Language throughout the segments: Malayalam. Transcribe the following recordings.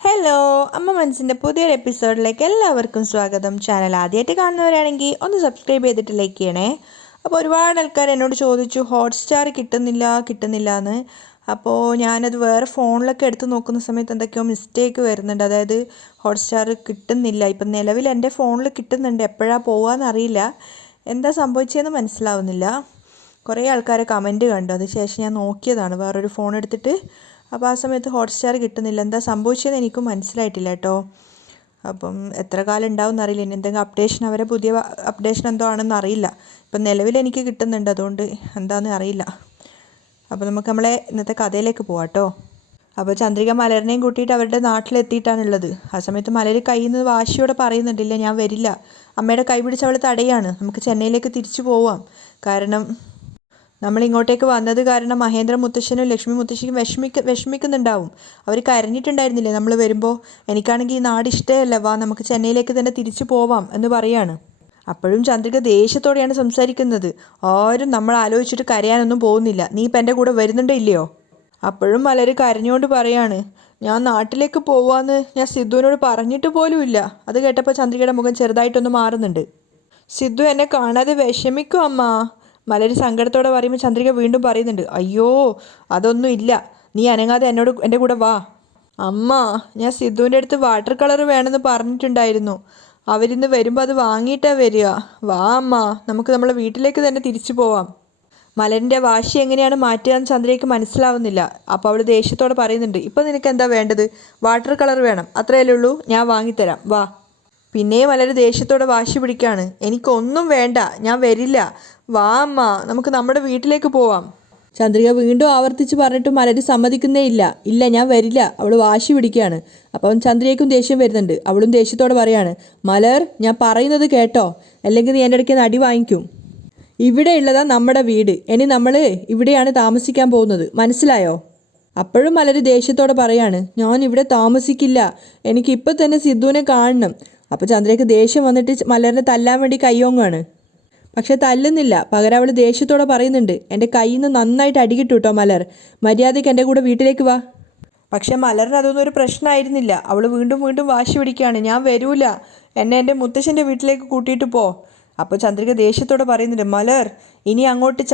ഹലോ, അമ്മ മനസ്സിൻ്റെ പുതിയൊരു എപ്പിസോഡിലേക്ക് എല്ലാവർക്കും സ്വാഗതം. ചാനൽ ആദ്യമായിട്ട് കാണുന്നവരാണെങ്കിൽ ഒന്ന് സബ്സ്ക്രൈബ് ചെയ്തിട്ട് ലൈക്ക് ചെയ്യണേ. അപ്പോൾ ഒരുപാട് ആൾക്കാർ എന്നോട് ചോദിച്ചു ഹോട്ട്സ്റ്റാർ കിട്ടുന്നില്ല എന്ന്. അപ്പോൾ ഞാനത് വേറെ ഫോണിലൊക്കെ എടുത്ത് നോക്കുന്ന സമയത്ത് എന്തൊക്കെയോ മിസ്റ്റേക്ക് വരുന്നുണ്ട്. അതായത് ഹോട്ട്സ്റ്റാർ കിട്ടുന്നില്ല. ഇപ്പം നിലവിൽ എൻ്റെ ഫോണിൽ കിട്ടുന്നുണ്ട്, എപ്പോഴാണ് പോകാമെന്നറിയില്ല. എന്താ സംഭവിച്ചതെന്ന് മനസ്സിലാവുന്നില്ല. കുറേ ആൾക്കാരെ കമൻറ്റ് കണ്ടു. അതിനുശേഷം ഞാൻ നോക്കിയതാണ് വേറൊരു ഫോൺ എടുത്തിട്ട്. അപ്പോൾ ആ സമയത്ത് ഹോട്ട്സ്റ്റാർ കിട്ടുന്നില്ല. എന്താ സംഭവിച്ചതെന്ന് എനിക്കും മനസ്സിലായിട്ടില്ല കേട്ടോ. അപ്പം എത്ര കാലം ഉണ്ടാവും എന്നറിയില്ല. ഇനി എന്തെങ്കിലും അപ്ഡേഷൻ, അവരെ പുതിയ അപ്ഡേഷൻ എന്തോ ആണെന്ന് അറിയില്ല. ഇപ്പം നിലവിൽ എനിക്ക് കിട്ടുന്നുണ്ട്, അതുകൊണ്ട് എന്താണെന്ന് അറിയില്ല. അപ്പോൾ നമുക്ക് നമ്മളെ ഇന്നത്തെ കഥയിലേക്ക് പോവാം കേട്ടോ. അപ്പോൾ ചന്ദ്രിക മലറിനെയും കൂട്ടിയിട്ട് അവരുടെ നാട്ടിലെത്തിയിട്ടാണുള്ളത്. ആ സമയത്ത് മലർ കയ്യിൽ നിന്ന് വാശിയോടെ പറയുന്നുണ്ടില്ല, ഞാൻ വരില്ല. അമ്മയുടെ കൈ പിടിച്ച് അവൾ തടയാണ്. നമുക്ക് ചെന്നൈയിലേക്ക് തിരിച്ചു പോവാം. കാരണം നമ്മൾ ഇങ്ങോട്ടേക്ക് വന്നത് കാരണം മഹേന്ദ്ര മുത്തശ്ശനും ലക്ഷ്മി മുത്തശ്ശിക്കും വിഷമിക്കുന്നുണ്ടാവും. അവർ കരഞ്ഞിട്ടുണ്ടായിരുന്നില്ലേ നമ്മൾ വരുമ്പോൾ. എനിക്കാണെങ്കിൽ ഈ നാട് ഇഷ്ടമല്ല, വാ നമുക്ക് ചെന്നൈയിലേക്ക് തന്നെ തിരിച്ചു പോവാം എന്ന് പറയാണ്. അപ്പോഴും ചന്ദ്രിക ദേഷ്യത്തോടെയാണ് സംസാരിക്കുന്നത്. ആരും നമ്മൾ ആലോചിച്ചിട്ട് കരയാനൊന്നും പോകുന്നില്ല. നീ ഇപ്പം എൻ്റെ കൂടെ വരുന്നുണ്ടോ ഇല്ലയോ? അപ്പോഴും മലര് കരഞ്ഞുകൊണ്ട് പറയാണ്, ഞാൻ നാട്ടിലേക്ക് പോവാന്ന് ഞാൻ സിദ്ധുവിനോട് പറഞ്ഞിട്ട് പോലുമില്ല. അത് കേട്ടപ്പോൾ ചന്ദ്രികയുടെ മുഖം ചെറുതായിട്ടൊന്ന് മാറുന്നുണ്ട്. സിദ്ധു എന്നെ കാണാതെ വിഷമിക്കും അമ്മ. മലര് സങ്കടത്തോടെ പറയുമ്പോൾ ചന്ദ്രിക വീണ്ടും പറയുന്നുണ്ട്, അയ്യോ അതൊന്നും ഇല്ല, നീ അനങ്ങാതെ എൻ്റെ കൂടെ വാ. അമ്മ, ഞാൻ സിദ്ധുവിൻ്റെ അടുത്ത് വാട്ടർ കളർ വേണമെന്ന് പറഞ്ഞിട്ടുണ്ടായിരുന്നു. അവരിന്ന് വരുമ്പോൾ അത് വാങ്ങിയിട്ടാണ് വരിക. വാ അമ്മ, നമുക്ക് നമ്മളെ വീട്ടിലേക്ക് തന്നെ തിരിച്ചു പോവാം. മലരിൻ്റെ വാശി എങ്ങനെയാണ് മാറ്റുകയെന്ന് ചന്ദ്രയ്ക്ക് മനസ്സിലാവുന്നില്ല. അപ്പോൾ അവൾ ദേഷ്യത്തോടെ പറയുന്നുണ്ട്, ഇപ്പം നിനക്ക് എന്താ വേണ്ടത്? വാട്ടർ കളർ വേണം, അത്രയല്ലേ ഉള്ളൂ, ഞാൻ വാങ്ങിത്തരാം, വാ. പിന്നെയും മലര് ദേഷ്യത്തോടെ വാശി പിടിക്കുകയാണ്, എനിക്കൊന്നും വേണ്ട, ഞാൻ വരില്ല, വാ അമ്മ, നമുക്ക് നമ്മുടെ വീട്ടിലേക്ക് പോവാം. ചന്ദ്രിക വീണ്ടും ആവർത്തിച്ച് പറഞ്ഞിട്ട് മലര് സമ്മതിക്കുന്നേ ഇല്ല. ഇല്ല, ഞാൻ വരില്ല, അവൾ വാശി പിടിക്കുകയാണ്. അപ്പം ചന്ദ്രികയ്ക്കും ദേഷ്യം വരുന്നുണ്ട്. അവളും ദേഷ്യത്തോടെ പറയാണ്, മലർ, ഞാൻ പറയുന്നത് കേട്ടോ, അല്ലെങ്കിൽ നീ എൻ്റെ ഇടയ്ക്ക് അടി വാങ്ങിക്കും. ഇവിടെ ഉള്ളതാ നമ്മുടെ വീട്, ഇനി നമ്മൾ ഇവിടെയാണ് താമസിക്കാൻ പോകുന്നത്, മനസ്സിലായോ? അപ്പോഴും മലര് ദേഷ്യത്തോടെ പറയാണ്, ഞാൻ ഇവിടെ താമസിക്കില്ല, എനിക്കിപ്പോൾ തന്നെ സിദ്ധുവിനെ കാണണം. അപ്പോൾ ചന്ദ്രയ്ക്ക് ദേഷ്യം വന്നിട്ട് മലറിനെ തല്ലാൻ വേണ്ടി കയ്യോങ്ങാണ്. പക്ഷെ തല്ലുന്നില്ല. പകരം അവൾ ദേഷ്യത്തോടെ പറയുന്നുണ്ട്, എൻ്റെ കയ്യിൽ നിന്ന് നന്നായിട്ട് അടികിട്ടു കേട്ടോ മലർ, മര്യാദയ്ക്ക് എൻ്റെ കൂടെ വീട്ടിലേക്ക് വാ. പക്ഷെ മലറിന് അതൊന്നും ഒരു പ്രശ്നമായിരുന്നില്ല. അവൾ വീണ്ടും വീണ്ടും വാശി പിടിക്കുകയാണ്, ഞാൻ വരൂല, എന്നെ എൻ്റെ മുത്തശ്ശൻ്റെ വീട്ടിലേക്ക് കൂട്ടിയിട്ട് പോ. അപ്പോൾ ചന്ദ്രിക ദേഷ്യത്തോടെ പറയുന്നുണ്ട്, മലർ, ഇനി അങ്ങോട്ട്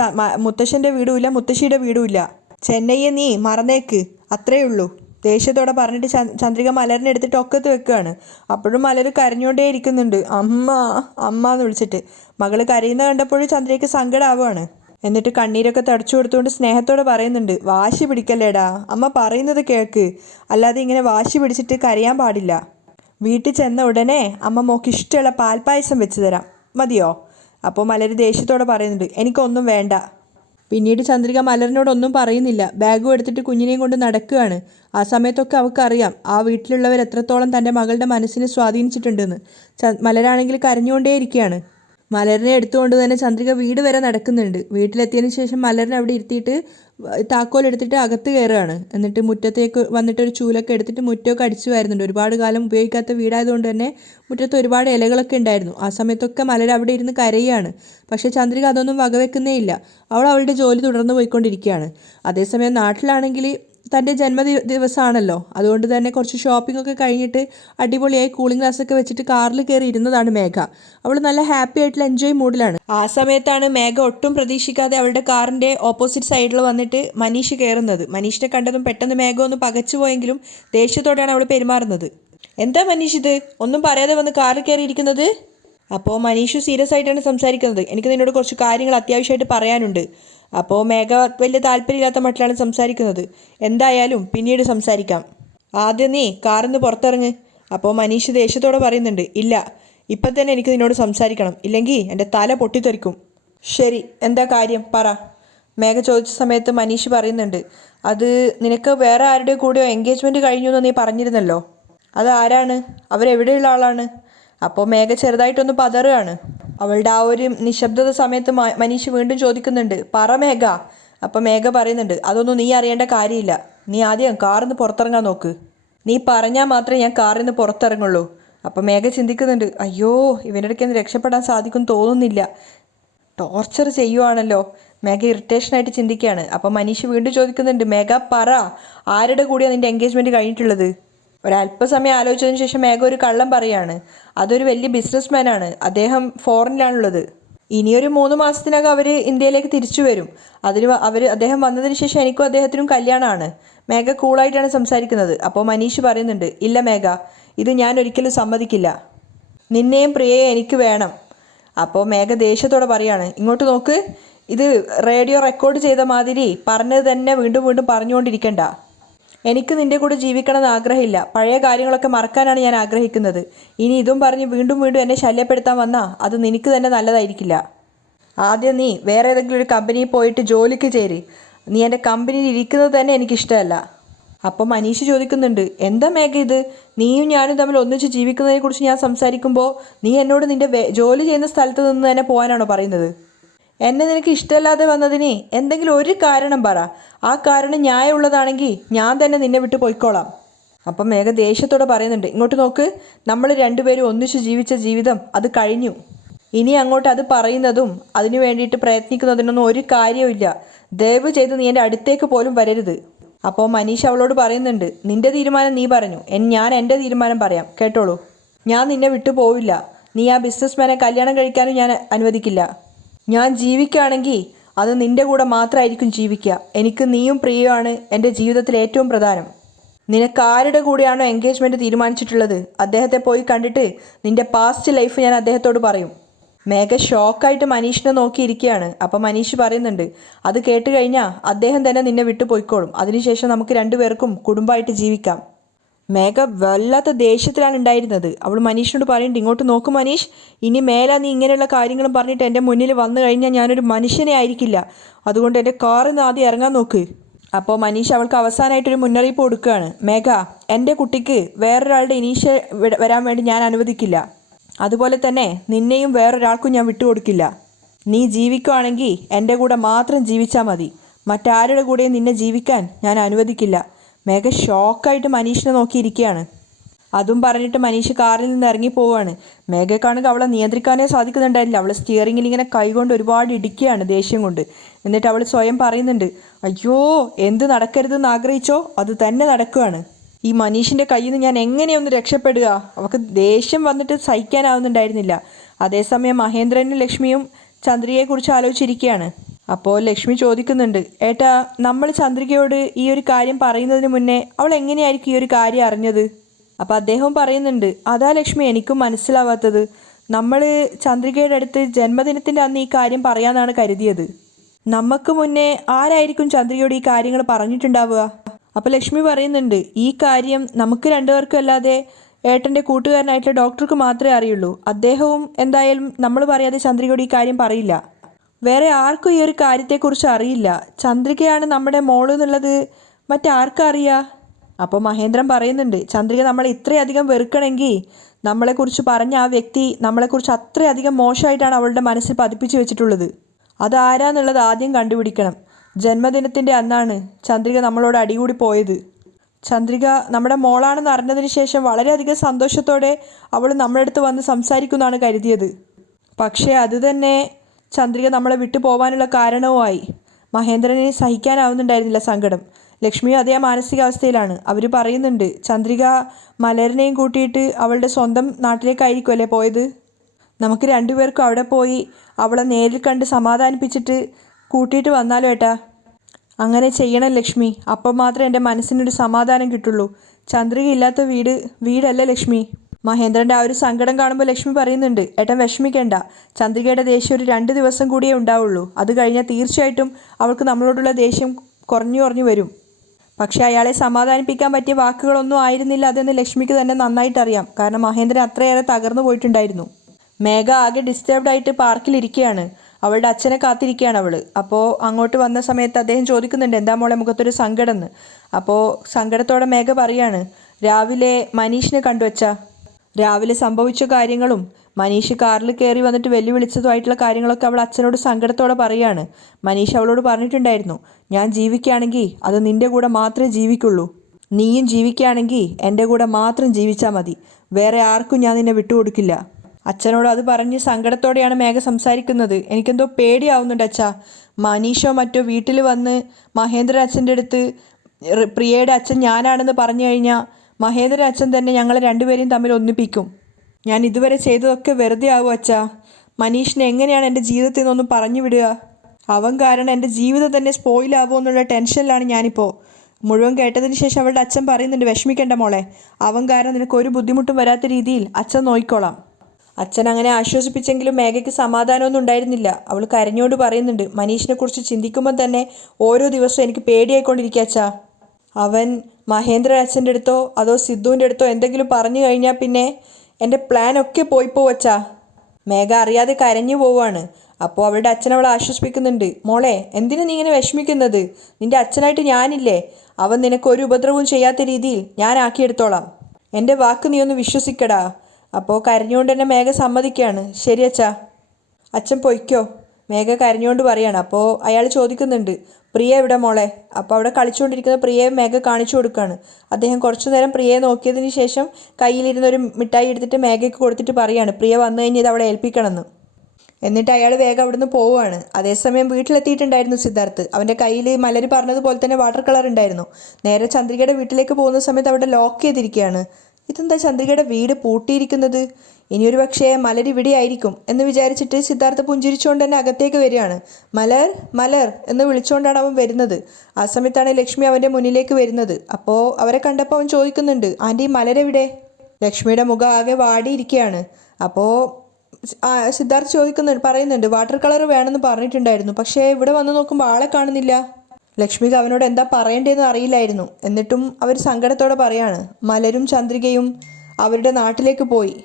മുത്തശ്ശൻ്റെ വീടുമില്ല, മുത്തശ്ശിയുടെ വീടുമില്ല, ചെന്നൈയെ നീ മറന്നേക്ക്, അത്രയേ ഉള്ളൂ. ദേഷ്യത്തോടെ പറഞ്ഞിട്ട് ചന്ദ്രിക മലറിനെ എടുത്തിട്ട് ഒക്കത്ത് വെക്കുകയാണ്. അപ്പോഴും മലർ കരഞ്ഞുകൊണ്ടേ ഇരിക്കുന്നുണ്ട്, അമ്മ അമ്മ എന്ന് വിളിച്ചിട്ട്. മകള് കരയുന്ന കണ്ടപ്പോഴും ചന്ദ്രയ്ക്ക് സങ്കടമാവുകയാണ്. എന്നിട്ട് കണ്ണീരൊക്കെ തടച്ചു കൊടുത്തുകൊണ്ട് സ്നേഹത്തോടെ പറയുന്നുണ്ട്, വാശി പിടിക്കല്ലേടാ, അമ്മ പറയുന്നത് കേൾക്ക്, അല്ലാതെ ഇങ്ങനെ വാശി പിടിച്ചിട്ട് കരയാൻ പാടില്ല. വീട്ടിൽ ചെന്ന ഉടനെ അമ്മ മോക്ക് ഇഷ്ടമുള്ള പാൽപ്പായസം വെച്ച് തരാം, മതിയോ? അപ്പോൾ മലര് ദേഷ്യത്തോടെ പറയുന്നുണ്ട്, എനിക്കൊന്നും വേണ്ട. പിന്നീട് ചന്ദ്രിക മലറിനോടൊന്നും പറയുന്നില്ല. ബാഗും എടുത്തിട്ട് കുഞ്ഞിനെയും കൊണ്ട് നടക്കുകയാണ്. ആ സമയത്തൊക്കെ അവൾക്കറിയാം ആ വീട്ടിലുള്ളവർ എത്രത്തോളം തൻ്റെ മകളുടെ മനസ്സിനെ സ്വാധീനിച്ചിട്ടുണ്ടെന്ന്. മലരാണെങ്കിൽ കരഞ്ഞുകൊണ്ടേയിരിക്കുകയാണ്. മലറിനെ എടുത്തുകൊണ്ട് തന്നെ ചന്ദ്രിക വീട് വരെ നടക്കുന്നുണ്ട്. വീട്ടിലെത്തിയതിന് ശേഷം മലറിനെ അവിടെ ഇരുത്തിയിട്ട് താക്കോലെടുത്തിട്ട് അകത്ത് കയറുകയാണ്. എന്നിട്ട് മുറ്റത്തേക്ക് വന്നിട്ട് ഒരു ചൂലൊക്കെ എടുത്തിട്ട് മുറ്റമൊക്കെ അടിച്ചു വരുന്നുണ്ട്. ഒരുപാട് കാലം ഉപയോഗിക്കാത്ത വീടായതുകൊണ്ട് തന്നെ മുറ്റത്ത് ഒരുപാട് ഇലകളൊക്കെ ഉണ്ടായിരുന്നു. ആ സമയത്തൊക്കെ മലർ അവിടെ ഇരുന്ന് കരയുകയാണ്. പക്ഷേ ചന്ദ്രിക അതൊന്നും വകവെക്കുന്നേ ഇല്ല. അവൾ അവളുടെ ജോലി തുടർന്ന് പോയിക്കൊണ്ടിരിക്കുകയാണ്. അതേസമയം നാട്ടിലാണെങ്കിൽ തൻ്റെ ദിവസമാണല്ലോ, അതുകൊണ്ട് തന്നെ കുറച്ച് ഷോപ്പിംഗ് ഒക്കെ കഴിഞ്ഞിട്ട് അടിപൊളിയായി കൂളിംഗ് ഗ്ലാസ്സൊക്കെ വെച്ചിട്ട് കാറിൽ കയറി ഇരുന്നതാണ് മേഘ. അവൾ നല്ല ഹാപ്പി ആയിട്ടുള്ള എൻജോയ് മൂഡിലാണ്. ആ സമയത്താണ് മേഘ ഒട്ടും പ്രതീക്ഷിക്കാതെ അവളുടെ കാറിൻ്റെ ഓപ്പോസിറ്റ് സൈഡിൽ വന്നിട്ട് മനീഷ് കയറുന്നത്. മനീഷിനെ കണ്ടതും പെട്ടെന്ന് മേഘ ഒന്ന് പകച്ചുപോയെങ്കിലും ദേഷ്യത്തോടെയാണ് അവൾ പെരുമാറുന്നത്. എന്താ മനീഷ് ഇത്, ഒന്നും പറയാതെ വന്ന് കാറിൽ കയറിയിരിക്കുന്നത്? അപ്പോൾ മനീഷ് സീരിയസ് ആയിട്ടാണ് സംസാരിക്കുന്നത്. എനിക്ക് നിന്നോട് കുറച്ച് കാര്യങ്ങൾ അത്യാവശ്യമായിട്ട് പറയാനുണ്ട്. അപ്പോൾ മേഘ വലിയ താല്പര്യമില്ലാത്ത മട്ടിലാണ് സംസാരിക്കുന്നത്. എന്തായാലും പിന്നീട് സംസാരിക്കാം, ആദ്യം നീ കാറിൽ നിന്ന് പുറത്തിറങ്ങ്. അപ്പോൾ മനീഷ് ദേഷ്യത്തോടെ പറയുന്നുണ്ട്, ഇല്ല, ഇപ്പം തന്നെ എനിക്ക് നിന്നോട് സംസാരിക്കണം, ഇല്ലെങ്കിൽ എൻ്റെ തല പൊട്ടിത്തെറിക്കും. ശരി, എന്താ കാര്യം പറ. മേഘ ചോദിച്ച സമയത്ത് മനീഷ് പറയുന്നുണ്ട്, അത് നിനക്ക് വേറെ ആരുടെ കൂടെയോ എൻഗേജ്മെൻറ്റ് കഴിഞ്ഞു എന്ന് നീ പറഞ്ഞിരുന്നല്ലോ, അത് ആരാണ്, അവരെവിടെയുള്ള ആളാണ്? അപ്പോൾ മേഘ ചെറുതായിട്ടൊന്ന് പതറുകയാണ്. അവളുടെ ആ ഒരു നിശബ്ദത സമയത്ത് മനീഷ് വീണ്ടും ചോദിക്കുന്നുണ്ട്, പറ മേഘ. അപ്പം മേഘ പറയുന്നുണ്ട്, അതൊന്നും നീ അറിയേണ്ട കാര്യമില്ല, നീ ആദ്യം കാറിൽ നിന്ന് പുറത്തിറങ്ങാൻ നോക്ക്, നീ പറഞ്ഞാൽ മാത്രമേ ഞാൻ കാറിൽ നിന്ന് പുറത്തിറങ്ങുള്ളൂ. അപ്പം മേഘ ചിന്തിക്കുന്നുണ്ട്, അയ്യോ ഇവൻ്റെ ഇടയ്ക്ക് ഒന്ന് രക്ഷപ്പെടാൻ സാധിക്കും തോന്നുന്നില്ല, ടോർച്ചർ ചെയ്യുവാണല്ലോ. മേഘ ഇറിറ്റേഷനായിട്ട് ചിന്തിക്കുകയാണ്. അപ്പം മനീഷ് വീണ്ടും ചോദിക്കുന്നുണ്ട്, മേഘ പറ, ആരുടെ കൂടെയാണ് നിൻ്റെ എൻഗേജ്മെൻറ്റ് കഴിഞ്ഞിട്ടുള്ളത്? ഒരല്പസമയം ആലോചിച്ചതിന് ശേഷം മേഘ ഒരു കള്ളം പറയാണ്. അതൊരു വലിയ ബിസിനസ്മാനാണ്, അദ്ദേഹം ഫോറിനിലാണുള്ളത്. ഇനിയൊരു 3 മാസത്തിനകം അവർ ഇന്ത്യയിലേക്ക് തിരിച്ചു വരും. അദ്ദേഹം വന്നതിന് ശേഷം എനിക്കും അദ്ദേഹത്തിനും കല്യാണമാണ്. മേഘ കൂളായിട്ടാണ് സംസാരിക്കുന്നത്. അപ്പോൾ മനീഷ് പറയുന്നുണ്ട്, ഇല്ല മേഘ, ഇത് ഞാൻ ഒരിക്കലും സമ്മതിക്കില്ല. നിന്നെയും പ്രിയയെ എനിക്ക് വേണം. അപ്പോൾ മേഘ ദേഷ്യത്തോടെ പറയാണ്, ഇങ്ങോട്ട് നോക്ക്, ഇത് റേഡിയോ റെക്കോർഡ് ചെയ്ത മാതിരി പറഞ്ഞത് തന്നെ വീണ്ടും വീണ്ടും പറഞ്ഞുകൊണ്ടിരിക്കണ്ട. എനിക്ക് നിൻ്റെ കൂടെ ജീവിക്കണമെന്ന് ആഗ്രഹമില്ല. പഴയ കാര്യങ്ങളൊക്കെ മറക്കാനാണ് ഞാൻ ആഗ്രഹിക്കുന്നത്. ഇനി ഇതും പറഞ്ഞ് വീണ്ടും വീണ്ടും എന്നെ ശല്യപ്പെടുത്താൻ വന്നാൽ അത് നിനക്ക് തന്നെ നല്ലതായിരിക്കില്ല. ആദ്യം നീ വേറെ ഏതെങ്കിലും ഒരു കമ്പനിയിൽ പോയിട്ട് ജോലിക്ക് ചേര്. നീ എൻ്റെ കമ്പനിയിൽ ഇരിക്കുന്നത് തന്നെ എനിക്കിഷ്ടമല്ല. അപ്പം മനീഷ് ചോദിക്കുന്നുണ്ട്, എന്താ മേഘ ഇത്? നീയും ഞാനും തമ്മിൽ ഒന്നിച്ച് ജീവിക്കുന്നതിനെക്കുറിച്ച് ഞാൻ സംസാരിക്കുമ്പോൾ നീ എന്നോട് നിൻ്റെ ജോലി ചെയ്യുന്ന സ്ഥലത്ത് നിന്ന് തന്നെ പോകാനാണോ പറയുന്നത്? എന്നെ നിനക്ക് ഇഷ്ടമല്ലാതെ വന്നതിന് എന്തെങ്കിലും ഒരു കാരണം പറ. ആ കാരണം ന്യായമുള്ളതാണെങ്കിൽ ഞാൻ തന്നെ നിന്നെ വിട്ട് പോയിക്കോളാം. അപ്പം മേഘ ദേഷ്യത്തോടെ പറയുന്നുണ്ട്, ഇങ്ങോട്ട് നോക്ക്, നമ്മൾ രണ്ടുപേരും ഒന്നിച്ച് ജീവിച്ച ജീവിതം അത് കഴിഞ്ഞു. ഇനി അങ്ങോട്ട് അത് പറയുന്നതും അതിനു വേണ്ടിയിട്ട് പ്രയത്നിക്കുന്നതിനൊന്നും ഒരു കാര്യവുമില്ല. ദയവ് ചെയ്ത് നീ എൻ്റെ അടുത്തേക്ക് പോലും വരരുത്. അപ്പോൾ മനീഷ് അവളോട് പറയുന്നുണ്ട്, നിൻ്റെ തീരുമാനം നീ പറഞ്ഞു, ഞാൻ എൻ്റെ തീരുമാനം പറയാം, കേട്ടോളൂ. ഞാൻ നിന്നെ വിട്ടു പോവില്ല. നീ ആ ബിസിനസ്മാനെ കല്യാണം കഴിക്കാനും ഞാൻ അനുവദിക്കില്ല. ഞാൻ ജീവിക്കുകയാണെങ്കിൽ അത് നിൻ്റെ കൂടെ മാത്രമായിരിക്കും ജീവിക്കുക. എനിക്ക് നീയും പ്രിയയുമാണ് എൻ്റെ ജീവിതത്തിൽ ഏറ്റവും പ്രധാനം. നിനക്ക് ആരുടെ കൂടെയാണോ എൻഗേജ്മെൻറ്റ് തീരുമാനിച്ചിട്ടുള്ളത് അദ്ദേഹത്തെ പോയി കണ്ടിട്ട് നിൻ്റെ പാസ്റ്റ് ലൈഫ് ഞാൻ അദ്ദേഹത്തോട് പറയും. മേഘ ഷോക്കായിട്ട് മനീഷിനെ നോക്കിയിരിക്കുകയാണ്. അപ്പോൾ മനീഷ് പറയുന്നുണ്ട്, അത് കേട്ട് കഴിഞ്ഞാൽ അദ്ദേഹം തന്നെ നിന്നെ വിട്ടു പോയിക്കോളും. അതിനുശേഷം നമുക്ക് രണ്ടുപേർക്കും കുടുംബമായിട്ട് ജീവിക്കാം. മേഘ വല്ലാത്ത ദേഷ്യത്തിലാണ് ഉണ്ടായിരുന്നത്. അവൾ മനീഷിനോട് പറയുന്നുണ്ട്, ഇങ്ങോട്ട് നോക്കും മനീഷ്, ഇനി മേലെ നീ ഇങ്ങനെയുള്ള കാര്യങ്ങളും പറഞ്ഞിട്ട് എൻ്റെ മുന്നിൽ വന്നു കഴിഞ്ഞാൽ ഞാനൊരു മനുഷ്യനെ ആയിരിക്കില്ല. അതുകൊണ്ട് എൻ്റെ കാറിൽ നിന്ന് ആദ്യം ഇറങ്ങാൻ നോക്ക്. അപ്പോൾ മനീഷ് അവൾക്ക് അവസാനമായിട്ടൊരു മുന്നറിയിപ്പ് കൊടുക്കുകയാണ്. മേഘ, എൻ്റെ കുട്ടിക്ക് വേറൊരാളുടെ ഇനീഷ്യൽ വരാൻ വേണ്ടി ഞാൻ അനുവദിക്കില്ല. അതുപോലെ തന്നെ നിന്നെയും വേറൊരാൾക്കും ഞാൻ വിട്ടുകൊടുക്കില്ല. നീ ജീവിക്കുകയാണെങ്കിൽ എൻ്റെ കൂടെ മാത്രം ജീവിച്ചാൽ മതി. മറ്റാരുടെ കൂടെയും നിന്നെ ജീവിക്കാൻ ഞാൻ അനുവദിക്കില്ല. മേഘ ഷോക്കായിട്ട് മനീഷിനെ നോക്കിയിരിക്കുകയാണ്. അതും പറഞ്ഞിട്ട് മനീഷ് കാറിൽ നിന്ന് ഇറങ്ങി പോവുകയാണ്. മേഘക്കാണെങ്കിൽ അവളെ നിയന്ത്രിക്കാനേ സാധിക്കുന്നുണ്ടായില്ല. അവൾ സ്റ്റിയറിങ്ങിൽ ഇങ്ങനെ കൈകൊണ്ട് ഒരുപാട് ഇടിക്കുകയാണ് ദേഷ്യം കൊണ്ട്. എന്നിട്ട് അവൾ സ്വയം പറയുന്നുണ്ട്, അയ്യോ, എന്ത് നടക്കരുതെന്ന് ആഗ്രഹിച്ചോ അത് തന്നെ നടക്കുകയാണ്. ഈ മനീഷിൻ്റെ കയ്യിൽ നിന്ന് ഞാൻ എങ്ങനെയൊന്ന് രക്ഷപ്പെടുക? അവൾക്ക് ദേഷ്യം വന്നിട്ട് സഹിക്കാനാവുന്നുണ്ടായിരുന്നില്ല. അതേസമയം മഹേന്ദ്രനും ലക്ഷ്മിയും ചന്ദ്രികയെക്കുറിച്ച് ആലോചിച്ചിരിക്കുകയാണ്. അപ്പോൾ ലക്ഷ്മി ചോദിക്കുന്നുണ്ട്, ഏട്ടാ, നമ്മൾ ചന്ദ്രികയോട് ഈ ഒരു കാര്യം പറയുന്നതിന് മുന്നേ അവൾ എങ്ങനെയായിരിക്കും ഈ ഒരു കാര്യം അറിഞ്ഞത്? അപ്പോൾ അദ്ദേഹം പറയുന്നുണ്ട്, അതാ ലക്ഷ്മി എനിക്കും മനസ്സിലാവാത്തത്. നമ്മൾ ചന്ദ്രികയുടെ അടുത്ത് ജന്മദിനത്തിൻ്റെ അന്ന് ഈ കാര്യം പറയാമെന്നാണ് കരുതിയത്. നമുക്ക് മുന്നേ ആരായിരിക്കും ചന്ദ്രികയോട് ഈ കാര്യങ്ങൾ പറഞ്ഞിട്ടുണ്ടാവുക? അപ്പോൾ ലക്ഷ്മി പറയുന്നുണ്ട്, ഈ കാര്യം നമുക്ക് രണ്ടുപേർക്കും അല്ലാതെ ഏട്ടൻ്റെ കൂട്ടുകാരനായിട്ടുള്ള ഡോക്ടർക്ക് മാത്രമേ അറിയുള്ളൂ. അദ്ദേഹവും എന്തായാലും നമ്മൾ പറയാതെ ചന്ദ്രികയോട് ഈ കാര്യം പറയില്ല. വേറെ ആർക്കും ഈ ഒരു കാര്യത്തെക്കുറിച്ച് അറിയില്ല. ചന്ദ്രികയാണ് നമ്മുടെ മോള് എന്നുള്ളത് മറ്റാർക്കും അറിയാം. അപ്പോൾ മഹേന്ദ്രൻ പറയുന്നുണ്ട്, ചന്ദ്രിക നമ്മളെ ഇത്രയധികം വെറുക്കണമെങ്കിൽ നമ്മളെക്കുറിച്ച് പറഞ്ഞ ആ വ്യക്തി നമ്മളെക്കുറിച്ച് അത്രയധികം മോശമായിട്ടാണ് അവളുടെ മനസ്സിൽ പതിപ്പിച്ച് വെച്ചിട്ടുള്ളത്. അതാരാന്നുള്ളത് ആദ്യം കണ്ടുപിടിക്കണം. ജന്മദിനത്തിൻ്റെ അന്നാണ് ചന്ദ്രിക നമ്മളോട് അടികൂടി പോയത്. ചന്ദ്രിക നമ്മുടെ മോളാണെന്ന് അറിഞ്ഞതിന് ശേഷം വളരെയധികം സന്തോഷത്തോടെ അവൾ നമ്മുടെ അടുത്ത് വന്ന് സംസാരിക്കുമെന്നാണ് കരുതിയത്. പക്ഷേ അത് തന്നെ ചന്ദ്രിക നമ്മളെ വിട്ടു പോകാനുള്ള കാരണവുമായി. മഹേന്ദ്രനെ സഹിക്കാനാവുന്നുണ്ടായിരുന്നില്ല സങ്കടം. ലക്ഷ്മിയും അതേ മാനസികാവസ്ഥയിലാണ്. അവർ പറയുന്നുണ്ട്, ചന്ദ്രിക മലരനെയും കൂട്ടിയിട്ട് അവളുടെ സ്വന്തം നാട്ടിലേക്കായിരിക്കുമല്ലേ പോയത്? നമുക്ക് രണ്ടുപേർക്കും അവിടെ പോയി അവളെ നേരിൽ കണ്ട് സമാധാനിപ്പിച്ചിട്ട് കൂട്ടിയിട്ട് വന്നാലോ ഏട്ടാ? അങ്ങനെ ചെയ്യണം ലക്ഷ്മി. അപ്പം മാത്രമേ എൻ്റെ മനസ്സിനൊരു സമാധാനം കിട്ടുള്ളൂ. ചന്ദ്രിക ഇല്ലാത്ത വീടല്ല ലക്ഷ്മി. മഹേന്ദ്രൻ്റെ ആ ഒരു സങ്കടം കാണുമ്പോൾ ലക്ഷ്മി പറയുന്നുണ്ട്, ഏട്ടൻ വിഷമിക്കേണ്ട. ചന്ദ്രികയുടെ ദേഷ്യം ഒരു 2 ദിവസം കൂടിയേ ഉണ്ടാവുള്ളൂ. അത് കഴിഞ്ഞാൽ തീർച്ചയായിട്ടും അവൾക്ക് നമ്മളോടുള്ള ദേഷ്യം കുറഞ്ഞു വരും. പക്ഷേ അയാളെ സമാധാനിപ്പിക്കാൻ പറ്റിയ വാക്കുകളൊന്നും ആയിരുന്നില്ല അതെന്ന് ലക്ഷ്മിക്ക് തന്നെ നന്നായിട്ടറിയാം. കാരണം മഹേന്ദ്രൻ അത്രയേറെ തകർന്നു പോയിട്ടുണ്ടായിരുന്നു. മേഘ ആകെ ഡിസ്റ്റർബ്ഡ് ആയിട്ട് പാർക്കിലിരിക്കുകയാണ്. അവളുടെ അച്ഛനെ കാത്തിരിക്കുകയാണ് അവൾ. അപ്പോൾ അങ്ങോട്ട് വന്ന സമയത്ത് അദ്ദേഹം ചോദിക്കുന്നുണ്ട്, എന്താ മോളെ മുഖത്തൊരു സങ്കടം എന്ന്. അപ്പോൾ സങ്കടത്തോടെ മേഘ പറയാണ്, രാവിലെ മനീഷിനെ കണ്ടുവച്ചാ. രാവിലെ സംഭവിച്ച കാര്യങ്ങളും മനീഷ് കാറിൽ കയറി വന്നിട്ട് വെല്ലുവിളിച്ചതുമായിട്ടുള്ള കാര്യങ്ങളൊക്കെ അവൾ അച്ഛനോട് സങ്കടത്തോടെ പറയുകയാണ്. മനീഷ് അവളോട് പറഞ്ഞിട്ടുണ്ടായിരുന്നു, ഞാൻ ജീവിക്കുകയാണെങ്കിൽ അത് നിൻ്റെ കൂടെ മാത്രമേ ജീവിക്കുള്ളൂ. നീയും ജീവിക്കുകയാണെങ്കിൽ എൻ്റെ കൂടെ മാത്രം ജീവിച്ചാൽ മതി. വേറെ ആർക്കും ഞാൻ നിന്നെ വിട്ടുകൊടുക്കില്ല. അച്ഛനോട് അത് പറഞ്ഞ് സങ്കടത്തോടെയാണ് മേഘ സംസാരിക്കുന്നത്. എനിക്കെന്തോ പേടിയാവുന്നുണ്ട് അച്ഛാ. മനീഷോ മറ്റോ വീട്ടിൽ വന്ന് മഹേന്ദ്രൻ അച്ഛൻ്റെ അടുത്ത് പ്രിയയുടെ അച്ഛൻ ഞാനാണെന്ന് പറഞ്ഞു കഴിഞ്ഞാൽ മഹേന്ദ്രൻ അച്ഛൻ തന്നെ ഞങ്ങളെ രണ്ടുപേരെയും തമ്മിൽ ഒന്നിപ്പിക്കും. ഞാൻ ഇതുവരെ ചെയ്തതൊക്കെ വെറുതെ ആവും അച്ഛാ. മനീഷിനെ എങ്ങനെയാണ് എൻ്റെ ജീവിതത്തിൽ നിന്നൊന്നും പറഞ്ഞു വിടുക? അവൻ കാരണം എൻ്റെ ജീവിതം തന്നെ സ്പോയിലാവുമോ എന്നുള്ള ടെൻഷനിലാണ് ഞാനിപ്പോൾ. മുഴുവൻ കേട്ടതിന് ശേഷം അവളുടെ അച്ഛൻ പറയുന്നുണ്ട്, വിഷമിക്കേണ്ട മോളെ, അവൻ കാരണം നിനക്ക് ഒരു ബുദ്ധിമുട്ടും വരാത്ത രീതിയിൽ അച്ഛൻ നോക്കിക്കോളാം. അച്ഛൻ അങ്ങനെ ആശ്വസിപ്പിച്ചെങ്കിലും മേഘയ്ക്ക് സമാധാനമൊന്നും ഉണ്ടായിരുന്നില്ല. അവൾ കരഞ്ഞുകൊണ്ട് പറയുന്നുണ്ട്, മനീഷിനെ കുറിച്ച് ചിന്തിക്കുമ്പോൾ തന്നെ ഓരോ ദിവസവും എനിക്ക് പേടിയായിക്കൊണ്ടിരിക്കുക അച്ഛാ. അവൻ മഹേന്ദ്രൻ അച്ഛൻ്റെ അടുത്തോ അതോ സിദ്ധുവിൻ്റെ അടുത്തോ എന്തെങ്കിലും പറഞ്ഞു കഴിഞ്ഞാൽ പിന്നെ എൻ്റെ പ്ലാനൊക്കെ പോയിപ്പോവും അച്ഛാ. മേഘ അറിയാതെ കരഞ്ഞു പോവുകയാണ്. അപ്പോൾ അവളുടെ അച്ഛൻ അവളെ ആശ്വസിപ്പിക്കുന്നുണ്ട്, മോളെ എന്തിനാ നീ ഇങ്ങനെ വിഷമിക്കുന്നത്? നിൻ്റെ അച്ഛനായിട്ട് ഞാനില്ലേ? അവൻ നിനക്കൊരു ഉപദ്രവവും ചെയ്യാത്ത രീതിയിൽ ഞാൻ ആക്കിയെടുത്തോളാം. എൻ്റെ വാക്ക് നീ ഒന്ന് വിശ്വസിക്കടാ. അപ്പോൾ കരഞ്ഞുകൊണ്ട് തന്നെ മേഘ സമ്മതിക്കുകയാണ്. ശരി അച്ഛാ, അച്ഛൻ പൊയ്ക്കോ. മേഘ കരഞ്ഞുകൊണ്ട് പറയാണ്. അപ്പോൾ അയാൾ ചോദിക്കുന്നുണ്ട്, പ്രിയ എവിടെ മോളെ? അപ്പോൾ അവിടെ കളിച്ചുകൊണ്ടിരിക്കുന്ന പ്രിയയെ മേഘ കാണിച്ചു കൊടുക്കുകയാണ്. അദ്ദേഹം കുറച്ചു നേരം പ്രിയയെ നോക്കിയതിന് ശേഷം കയ്യിലിരുന്നൊരു മിഠായി എടുത്തിട്ട് മേഘയ്ക്ക് കൊടുത്തിട്ട് പറയാണ്, പ്രിയ വന്നു കഴിഞ്ഞ് ഇത് അവളെ ഏൽപ്പിക്കണമെന്ന്. എന്നിട്ട് അയാൾ വേഗം അവിടുന്ന് പോവുകയാണ്. അതേസമയം വീട്ടിലെത്തിയിട്ടുണ്ടായിരുന്നു സിദ്ധാർത്ഥ്. അവൻ്റെ കയ്യിൽ മലര് പറഞ്ഞതുപോലെ തന്നെ വാട്ടർ കളർ ഉണ്ടായിരുന്നു. നേരെ ചന്ദ്രികയുടെ വീട്ടിലേക്ക് പോകുന്ന സമയത്ത് അവിടെ ലോക്ക് ചെയ്തിരിക്കുകയാണ്. ഇതെന്താ ചന്ദ്രികയുടെ വീട് പൂട്ടിയിരിക്കുന്നത്? ഇനിയൊരു പക്ഷേ മലർ ഇവിടെ ആയിരിക്കും എന്ന് വിചാരിച്ചിട്ട് സിദ്ധാർത്ഥ പുഞ്ചിരിച്ചുകൊണ്ട് തന്നെ അകത്തേക്ക് വരികയാണ്. മലർ മലർ എന്ന് വിളിച്ചുകൊണ്ടാണ് അവൻ വരുന്നത്. ആ സമയത്താണ് ലക്ഷ്മി അവൻ്റെ മുന്നിലേക്ക് വരുന്നത്. അപ്പോൾ അവരെ കണ്ടപ്പോൾ അവൻ ചോദിക്കുന്നുണ്ട്, ആൻറ്റി മലരെവിടെ? ലക്ഷ്മിയുടെ മുഖം ആകെ വാടിയിരിക്കുകയാണ്. അപ്പോൾ സിദ്ധാർത്ഥ് പറയുന്നുണ്ട്, വാട്ടർ കളർ വേണമെന്ന് പറഞ്ഞിട്ടുണ്ടായിരുന്നു, പക്ഷേ ഇവിടെ വന്ന് നോക്കുമ്പോൾ ആളെ കാണുന്നില്ല. ലക്ഷ്മിക്ക് അവനോട് എന്താ പറയേണ്ടതെന്ന് അറിയില്ലായിരുന്നു. എന്നിട്ടും അവർ സങ്കടത്തോടെ പറയാണ്, മലരും ചന്ദ്രികയും അവരുടെ നാട്ടിലേക്ക് പോയി.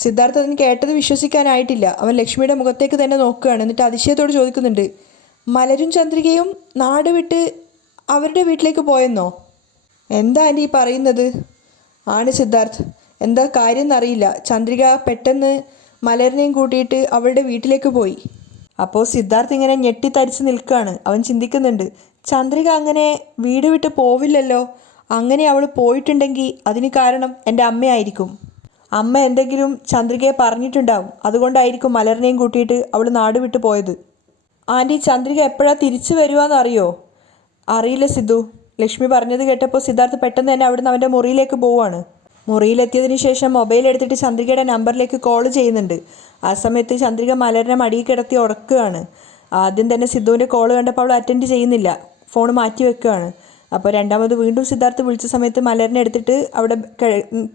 സിദ്ധാർത്ഥ അതിന് കേട്ടത് വിശ്വസിക്കാനായിട്ടില്ല. അവൻ ലക്ഷ്മിയുടെ മുഖത്തേക്ക് തന്നെ നോക്കുകയാണ്. എന്നിട്ട് അതിശയത്തോട് ചോദിക്കുന്നുണ്ട്, മലരും ചന്ദ്രികയും നാട് വിട്ട് അവരുടെ വീട്ടിലേക്ക് പോയെന്നോ? എന്താ ആൻറ്റി ഈ പറയുന്നത്? ആണ് സിദ്ധാർത്ഥ്, എന്താ കാര്യം എന്നറിയില്ല. ചന്ദ്രിക പെട്ടെന്ന് മലരിനെയും കൂട്ടിയിട്ട് അവളുടെ വീട്ടിലേക്ക് പോയി. അപ്പോൾ സിദ്ധാർത്ഥ് ഇങ്ങനെ ഞെട്ടിത്തരിച്ച് നിൽക്കുകയാണ്. അവൻ ചിന്തിക്കുന്നുണ്ട്, ചന്ദ്രിക അങ്ങനെ വീട് വിട്ട് പോവില്ലല്ലോ. അങ്ങനെ അവൾ പോയിട്ടുണ്ടെങ്കിൽ അതിന് കാരണം എൻ്റെ അമ്മയായിരിക്കും. അമ്മ എന്തെങ്കിലും ചന്ദ്രികയെ പറഞ്ഞിട്ടുണ്ടാവും. അതുകൊണ്ടായിരിക്കും മലറിനെയും കൂട്ടിയിട്ട് അവൾ നാട് വിട്ട് പോയത്. ആൻറ്റി, ചന്ദ്രിക എപ്പോഴാണ് തിരിച്ചു വരുവാന്നറിയോ? അറിയില്ല സിദ്ധു. ലക്ഷ്മി പറഞ്ഞത് കേട്ടപ്പോൾ സിദ്ധാർത്ഥ് പെട്ടെന്ന് തന്നെ അവിടുന്ന് അവൻ്റെ മുറിയിലേക്ക് പോവുകയാണ്. മുറിയിലെത്തിയതിന് ശേഷം മൊബൈൽ എടുത്തിട്ട് ചന്ദ്രികയുടെ നമ്പറിലേക്ക് കോൾ ചെയ്യുന്നുണ്ട്. ആ സമയത്ത് ചന്ദ്രിക മലരിനെ മടിയിൽ കിടത്തി ഉറക്കുകയാണ്. ആദ്യം തന്നെ സിദ്ധുവിൻ്റെ കോൾ കണ്ടപ്പോൾ അവൾ അറ്റൻഡ് ചെയ്യുന്നില്ല, ഫോൺ മാറ്റി വെക്കുകയാണ്. അപ്പോൾ രണ്ടാമത് വീണ്ടും സിദ്ധാർത്ഥ് വിളിച്ച സമയത്ത് മലരിനെ എടുത്തിട്ട് അവിടെ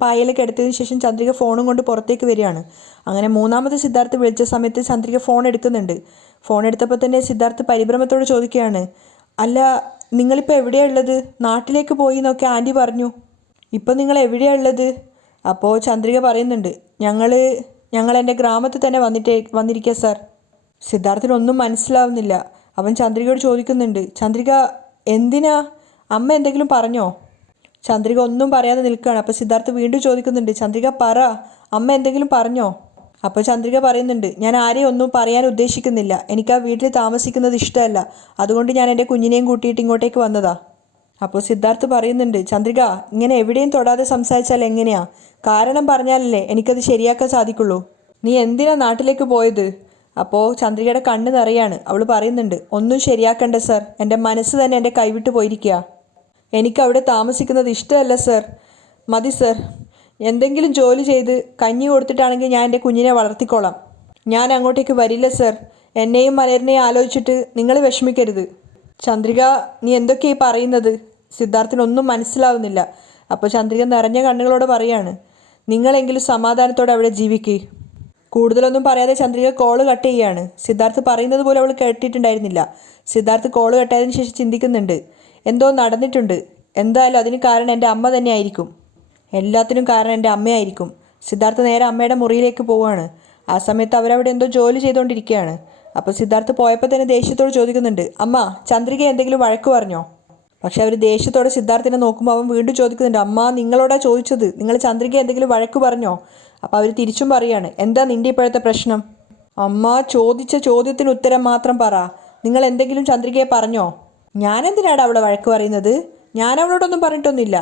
പായലേക്ക് എടുത്തതിന് ശേഷം ചന്ദ്രിക ഫോണും കൊണ്ട് പുറത്തേക്ക് വരികയാണ്. അങ്ങനെ മൂന്നാമത് സിദ്ധാർത്ഥ് വിളിച്ച സമയത്ത് ചന്ദ്രിക ഫോൺ എടുക്കുന്നുണ്ട്. ഫോൺ എടുത്തപ്പോൾ തന്നെ സിദ്ധാർത്ഥ് പരിഭ്രമത്തോട് ചോദിക്കുകയാണ്, അല്ല നിങ്ങളിപ്പോൾ എവിടെയാണ് ഉള്ളത്? നാട്ടിലേക്ക് പോയി എന്നൊക്കെ ആൻറ്റി പറഞ്ഞു. ഇപ്പം നിങ്ങൾ എവിടെയാണ് ഉള്ളത്? അപ്പോൾ ചന്ദ്രിക പറയുന്നുണ്ട്, ഞങ്ങൾ എൻ്റെ ഗ്രാമത്തിൽ തന്നെ വന്നിരിക്കുക സാർ. സിദ്ധാർത്ഥിനൊന്നും മനസ്സിലാവുന്നില്ല. അവൻ ചന്ദ്രികയോട് ചോദിക്കുന്നുണ്ട്, ചന്ദ്രിക എന്തിനാ? അമ്മ എന്തെങ്കിലും പറഞ്ഞോ? ചന്ദ്രിക ഒന്നും പറയാതെ നിൽക്കുകയാണ്. അപ്പോൾ സിദ്ധാർത്ഥ് വീണ്ടും ചോദിക്കുന്നുണ്ട്, ചന്ദ്രിക പറ, അമ്മ എന്തെങ്കിലും പറഞ്ഞോ? അപ്പോൾ ചന്ദ്രിക പറയുന്നുണ്ട്, ഞാൻ ആരെയും ഒന്നും പറയാൻ ഉദ്ദേശിക്കുന്നില്ല. എനിക്ക് ആ വീട്ടിൽ താമസിക്കുന്നത് ഇഷ്ടമല്ല. അതുകൊണ്ട് ഞാൻ എൻ്റെ കുഞ്ഞിനെയും കൂട്ടിയിട്ട് ഇങ്ങോട്ടേക്ക് വന്നതാ. അപ്പോൾ സിദ്ധാർത്ഥ് പറയുന്നുണ്ട്, ചന്ദ്രിക ഇങ്ങനെ എവിടെയും തൊടാതെ സംസാരിച്ചാൽ എങ്ങനെയാ? കാരണം പറഞ്ഞാലല്ലേ എനിക്കത് ശരിയാക്കാൻ സാധിക്കുള്ളൂ. നീ എന്തിനാ നാട്ടിലേക്ക് പോയത്? അപ്പോൾ ചന്ദ്രികയുടെ കണ്ണ് നിറയാണ്. അവൾ പറയുന്നുണ്ട്, ഒന്നും ശരിയാക്കണ്ട സർ, എൻ്റെ മനസ്സ് തന്നെ എൻ്റെ കൈവിട്ട് പോയിരിക്കുക. എനിക്കവിടെ താമസിക്കുന്നത് ഇഷ്ടമല്ല സർ. മതി സർ, എന്തെങ്കിലും ജോലി ചെയ്ത് കഞ്ഞി കൊടുത്തിട്ടാണെങ്കിൽ ഞാൻ എൻ്റെ കുഞ്ഞിനെ വളർത്തിക്കോളാം. ഞാൻ അങ്ങോട്ടേക്ക് വരില്ല സർ. എന്നെയും മലരിനെയും ആലോചിച്ചിട്ട് നിങ്ങൾ വിഷമിക്കരുത്. ചന്ദ്രിക നീ എന്തൊക്കെയായി പറയുന്നത്? സിദ്ധാർത്ഥിനൊന്നും മനസ്സിലാവുന്നില്ല. അപ്പോൾ ചന്ദ്രിക നിറഞ്ഞ കണ്ണുകളോട് പറയാണ്, നിങ്ങളെങ്കിലും സമാധാനത്തോടെ അവിടെ ജീവിക്കുക. കൂടുതലൊന്നും പറയാതെ ചന്ദ്രിക കോള് കട്ട് ചെയ്യുകയാണ്. സിദ്ധാർത്ഥ് പറയുന്നത് പോലും അവൾ കേട്ടിട്ടുണ്ടായിരുന്നില്ല. സിദ്ധാർത്ഥ് കോള് കട്ടായതിനു ശേഷം ചിന്തിക്കുന്നുണ്ട്, എന്തോ നടന്നിട്ടുണ്ട്. എന്തായാലും അതിന് കാരണം എൻ്റെ അമ്മ തന്നെ ആയിരിക്കും. എല്ലാത്തിനും കാരണം എൻ്റെ അമ്മയായിരിക്കും. സിദ്ധാർത്ഥ് നേരെ അമ്മയുടെ മുറിയിലേക്ക് പോവുകയാണ്. ആ സമയത്ത് അവരവിടെ എന്തോ ജോലി ചെയ്തുകൊണ്ടിരിക്കുകയാണ്. അപ്പോൾ സിദ്ധാർത്ഥ് പോയപ്പോൾ തന്നെ ദേഷ്യത്തോട് ചോദിക്കുന്നുണ്ട്, അമ്മ ചന്ദ്രിക എന്തെങ്കിലും വഴക്ക് പറഞ്ഞോ? പക്ഷെ അവർ ദേഷ്യത്തോടെ സിദ്ധാർത്ഥിനെ നോക്കുമ്പോൾ അവൻ വീണ്ടും ചോദിക്കുന്നുണ്ട്, അമ്മ നിങ്ങളോടാ ചോദിച്ചത്, നിങ്ങൾ ചന്ദ്രിക എന്തെങ്കിലും വഴക്ക് പറഞ്ഞോ? അപ്പോൾ അവർ തിരിച്ചും പറയാണ്, എന്താ നിൻ്റെ ഇപ്പോഴത്തെ പ്രശ്നം? അമ്മ ചോദിച്ച ചോദ്യത്തിന് ഉത്തരം മാത്രം പറ. നിങ്ങൾ എന്തെങ്കിലും ചന്ദ്രികയെ പറഞ്ഞോ? ഞാനെന്തിനാണ് അവളെ വഴക്ക് പറയുന്നത്? ഞാൻ അവളോടൊന്നും പറഞ്ഞിട്ടൊന്നുമില്ല.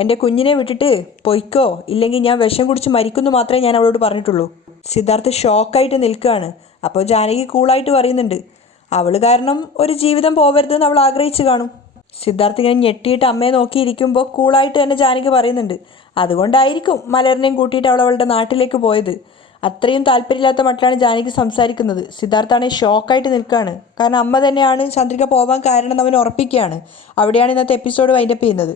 എൻ്റെ കുഞ്ഞിനെ വിട്ടിട്ട് പൊയ്ക്കോ, ഇല്ലെങ്കിൽ ഞാൻ വിഷം കുടിച്ച് മരിക്കുന്നു മാത്രമേ ഞാൻ അവളോട് പറഞ്ഞിട്ടുള്ളൂ. സിദ്ധാർത്ഥ് ഷോക്കായിട്ട് നിൽക്കുകയാണ്. അപ്പോൾ ജാനകി കൂളായിട്ട് പറയുന്നുണ്ട്, അവൾ കാരണം ഒരു ജീവിതം പോവരുതെന്ന് അവൾ ആഗ്രഹിച്ചു കാണും. സിദ്ധാർത്ഥ് ഇങ്ങനെ ഞെട്ടിയിട്ട് അമ്മയെ നോക്കിയിരിക്കുമ്പോൾ കൂളായിട്ട് തന്നെ ജാനകി പറയുന്നുണ്ട്, അതുകൊണ്ടായിരിക്കും മലറിനെയും കൂട്ടിയിട്ട് അവളുടെ നാട്ടിലേക്ക് പോയത്. അത്രയും താല്പര്യമില്ലാത്ത മട്ടിലാണ് ജാനകി സംസാരിക്കുന്നത്. സിദ്ധാർത്ഥാണെങ്കിൽ ഷോക്കായിട്ട് നിൽക്കുകയാണ്. കാരണം അമ്മ തന്നെയാണ് ചന്ദ്രിക പോകാൻ കാരണം എന്ന് അവൻ ഉറപ്പിക്കുകയാണ്. അവിടെയാണ് ഇന്നത്തെ എപ്പിസോഡ് വൈൻഡപ്പ് ചെയ്യുന്നത്.